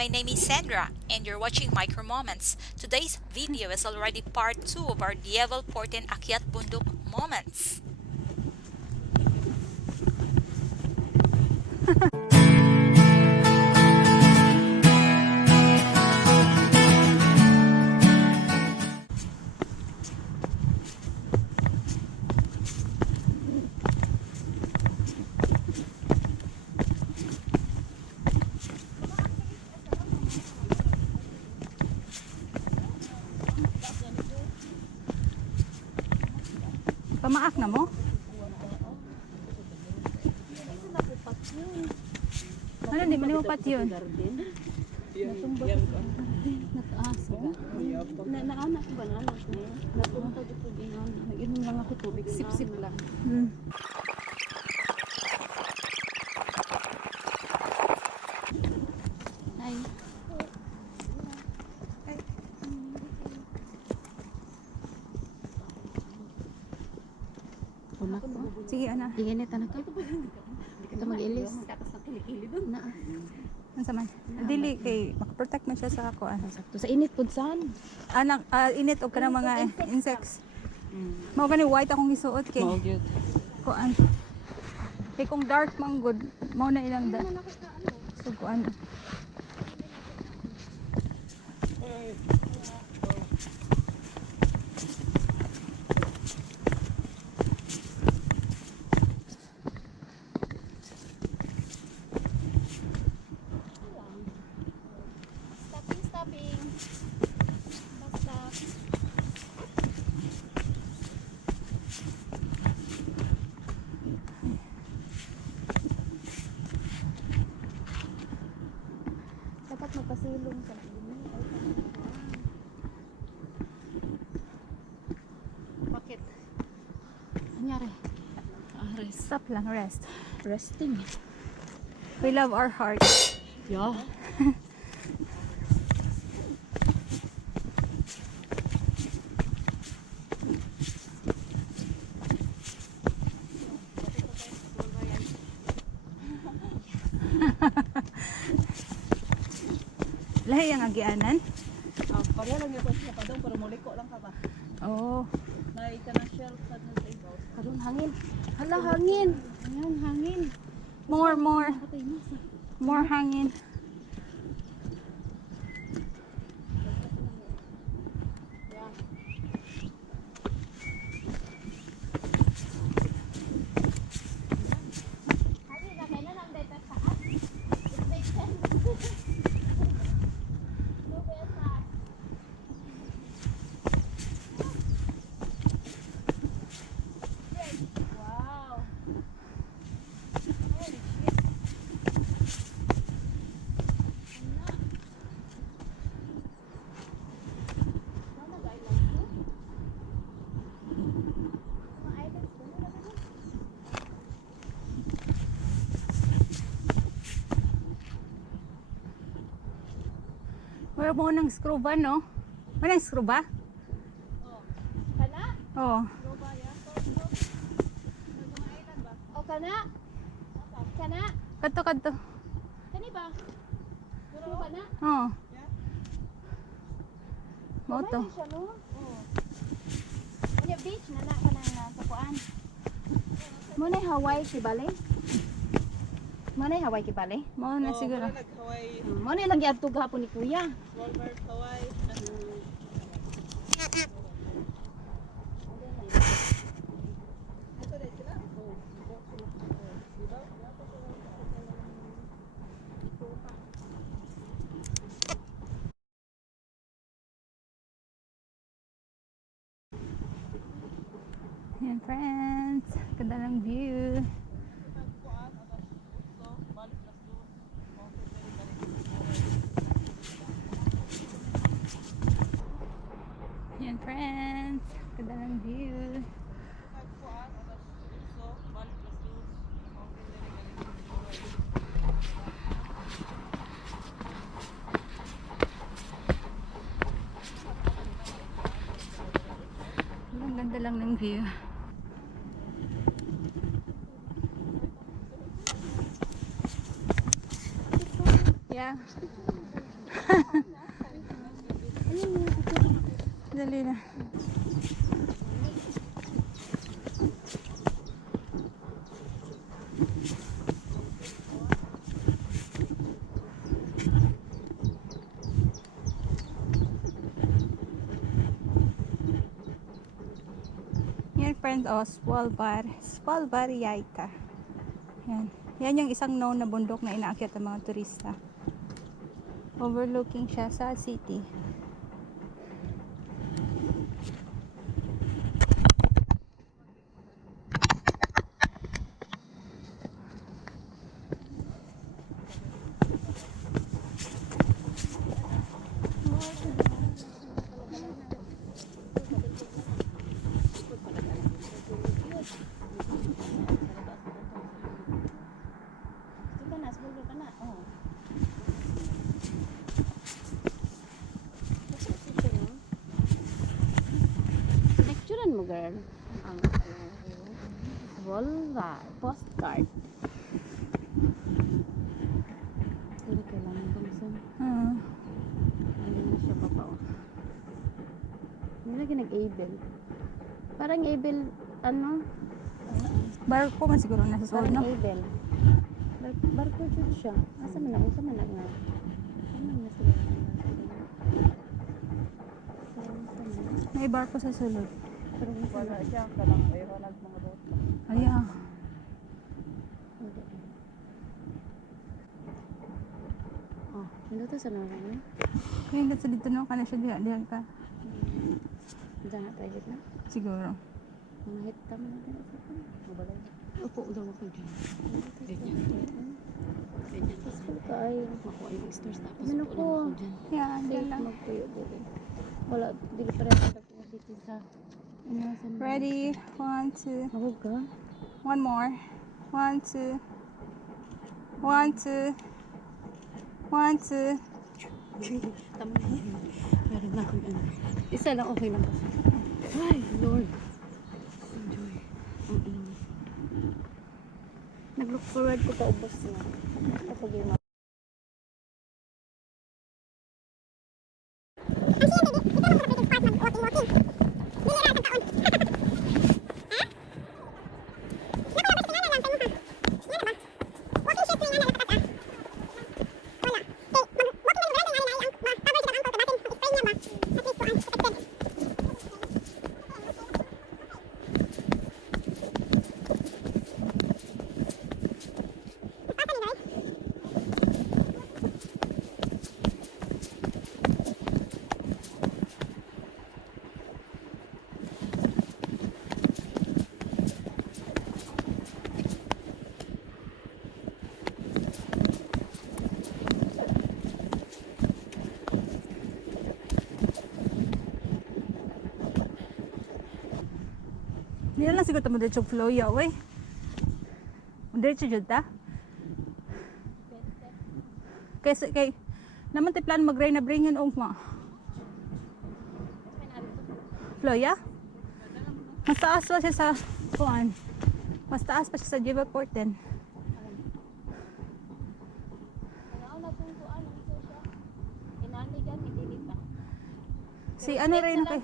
my name is Sandra and you're watching Micro Moments. Today's video is already part 2 of our Djevelporten Akyat Bundok moments. Pamaak na mo? Ano, di man pat yun? Nataas ba? Naanak ko ba na anak na yun? Napunta dito din yun. Nag-inom lang ako tubig. Sip-sip lang. Ay. Punak ko. Sige, anak. Iinit, anak ka. Ito mag-ilis. Na. Ano saman? Dili kay makaprotect man siya sa ako. Sa init pud saan? Anak, init og kanang mga insects. Mao gani white akong isuot kay. Mao gyud. Kuan. Kay kung dark man good, mao na ilang da. So kuan. Dapat magpasilong sa bakit? Anyari? Rest. Stop lang, rest. Resting. We love our hearts. Yeah. Lahi ang agianan? Pareha lang yung sa padong pero muliko lang ka ba? Oo. Naika na shelf sa ibaw. Karon hangin. Hala, hangin. Ayan, hangin. More hangin. Wala mo ng screw ba, no? Wala ng screw ba? Oh. Kana? Oo. Roba ya. O, kana? Kana? Kadto. Kani ba? Duro kana? Oo. Mo to. Siya no? Oh. Unya beach na ka nang sa kuan. Mo na Hawaii kibali? Mo na Hawaii kibali? Mo na siguro. Nag-Hawaii. Mo na lang gyud gahapon ni kuya. Walmart Hawaii. Yan friends, ganda ng view. Yan friends, ganda ng view. Ang ganda lang ng view. Yeah. Dali na. Yan friends, oh, Svalbard-Yaita. Yan. Yan yung isang known na bundok na inaakyat ng mga turista. Overlooking siya sa city. Lecturean mo girl. Ang wala postcard. Hindi kailangan kamisan. Hindi na siya papaw. Hindi lagi nag-able. Parang able, ano? Barko man siguro nasa sulod, no? Parang able. Barko dyan siya. Asa man na nga. Ano na sila? May barko sa sulod. Pero Wala siya, kalang ironag mga boat lang. Ay, ah. hindi. Oh, minuto sa naman. Kaya sa dito, no? Kana siya diyan ka. Diyan na tayo na. Siguro. Mga hita mo natin sa kanya. Mabalay. Opo, daw ako dyan. Ganyan. Tapos po tayo. Makuha yung stars tapos Ano po po? lang ako dyan. Yan, Safe yan lang. magtuyo dito. Wala, dili pa rin ako dito sa inasan. Ready? 1, 2. Mabog ka? One more. 1, 2. 1, 2. 1, 2. Tama na yan. Meron na akong ano. Isa lang okay lang ba? Ay, Lord. Enjoy. Ang init. Nag-look forward ko paubos na. Kapag yung Hindi na lang siguro tamo dito flow yaw, eh. Diretso dyan ta? Kay naman tayo plan mag-rain na bring yun ma. Flow ya? Mas taas pa siya sa kuan. Mas taas pa siya sa Djevelporten. Si ano rin kay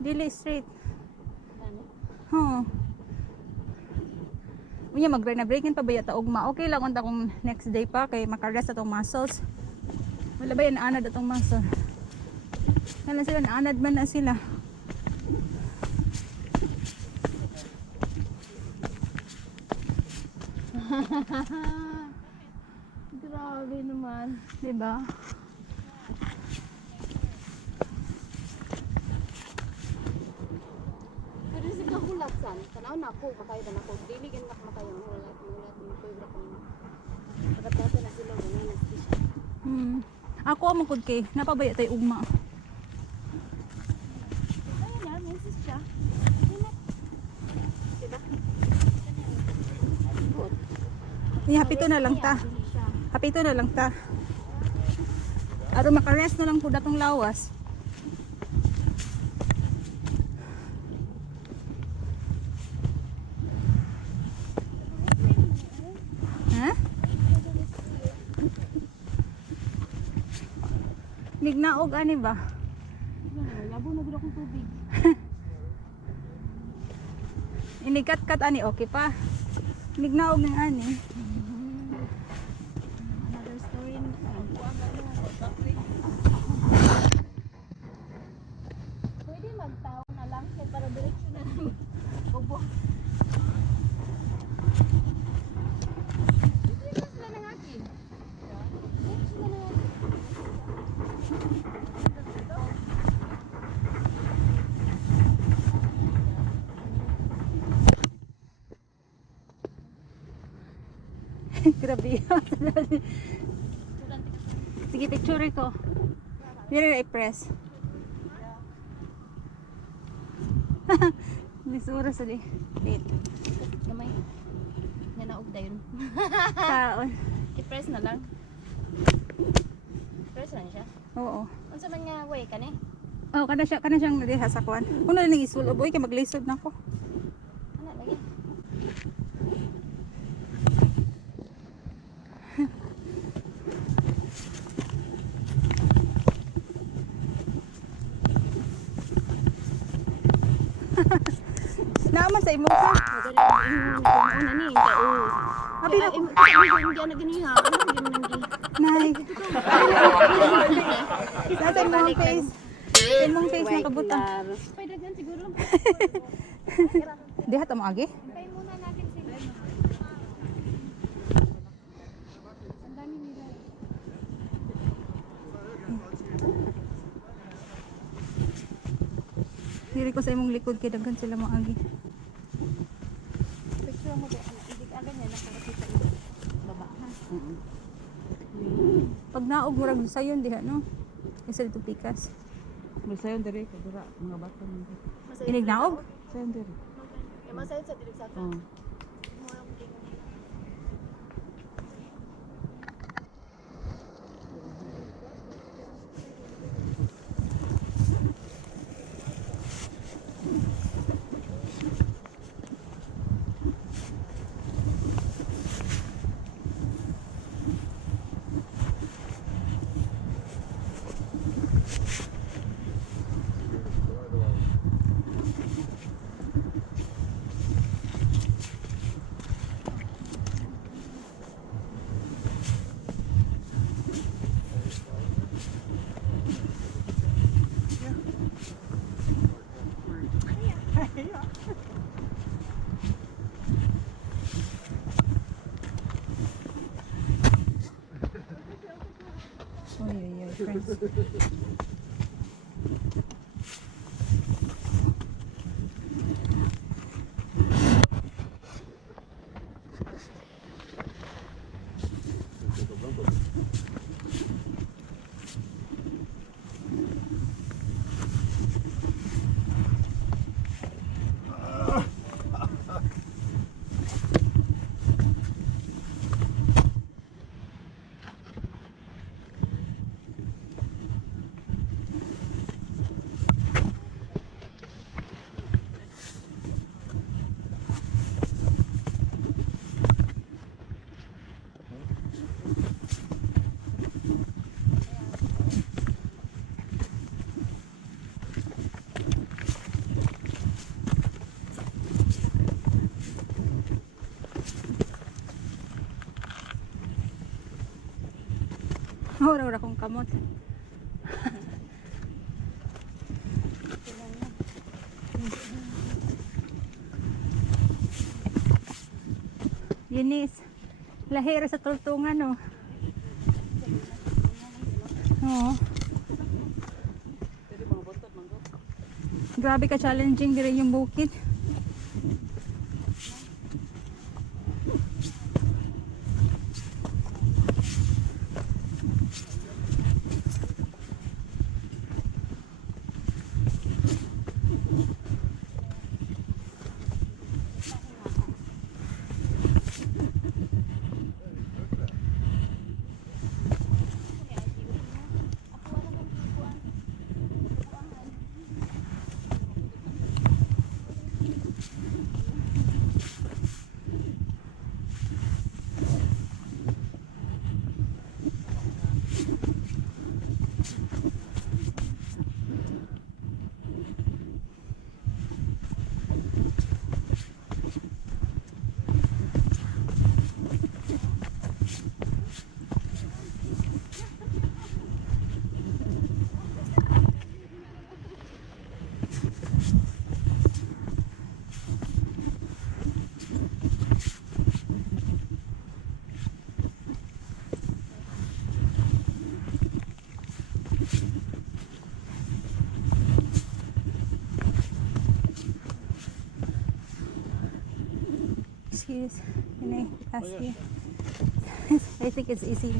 Dili straight. Unya mag-rain na breakin pa ba yata ugma. Okay lang unta kung next day pa kay makarest atong muscles. Wala ba yan anad atong muscle? Kailan sila naanad man na sila. grabe naman. Diba? Pero sa kahulatsan, tanaw na ako, makayo na ako. Dili gan nak makayo ang hulat ni kuya ko. Pagkatapos na sila wala na siya. Ako ang mangkod kay napabaya tay ugma. Ayun na, menses siya. Diba? Hapito na lang ta. Hapito na lang ta. Aron makarest na lang po datong lawas. Ha? Nignaog ani ba? Labo na gud akong tubig. Inikat-kat ani okay pa. Nignaog ng ani. Another story na. Pwede magtao na lang kay para diretso na lang. Bobo. Dito sila nangaki. Dito sila nangaki. Grabe. Sige, picture ko. Here i-press. Lisura sa di. Wait. Gamay. Nanaog dayon. Taon. I-press na lang. Press lang siya. Oo. Unsa man nga way kani? Oh, kana siyang diha sa kuan. Kuno na ning isul boy kay maglisod nako. Ana lagi. Naaman sa imo ka. Una ni tao. Abi na ko. Hindi na gani ha. Hindi man nang Nay. Sa imong face. Sa imong face nakabutang. Pwede gan siguro. Diha ta mo agi. Hintay muna natin sila. Ang dami nila. Diri ko sa imong likod kay daghan sila mo agi. Picture mo ba? Hindi ka ganyan nakakita mo. Baba ha. Pag naog murag sayon diha no. Isa dito pikas. Masayon diri ko dira mga bata man. Inig naog. Sayon diri. Masayad sa dilig sa Oh. Oy, friends. Ora kong kamot. Yinis. Lahira sa tultungan oh. Oo. Grabe ka challenging dire yung bukid. excuse. Can I ask you? I think it's easy.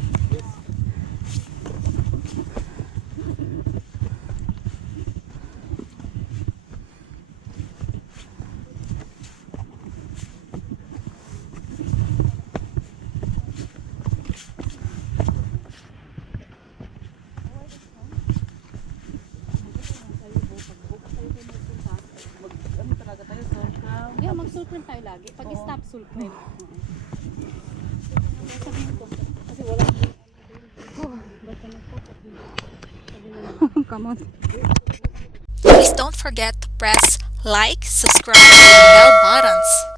Ano talaga tayo, Sorghum? Yeah, mag-sulprint tayo lagi. Pag-stop sulprint. Kasi wala basta Come on. Please don't forget to press like, subscribe, and bell buttons.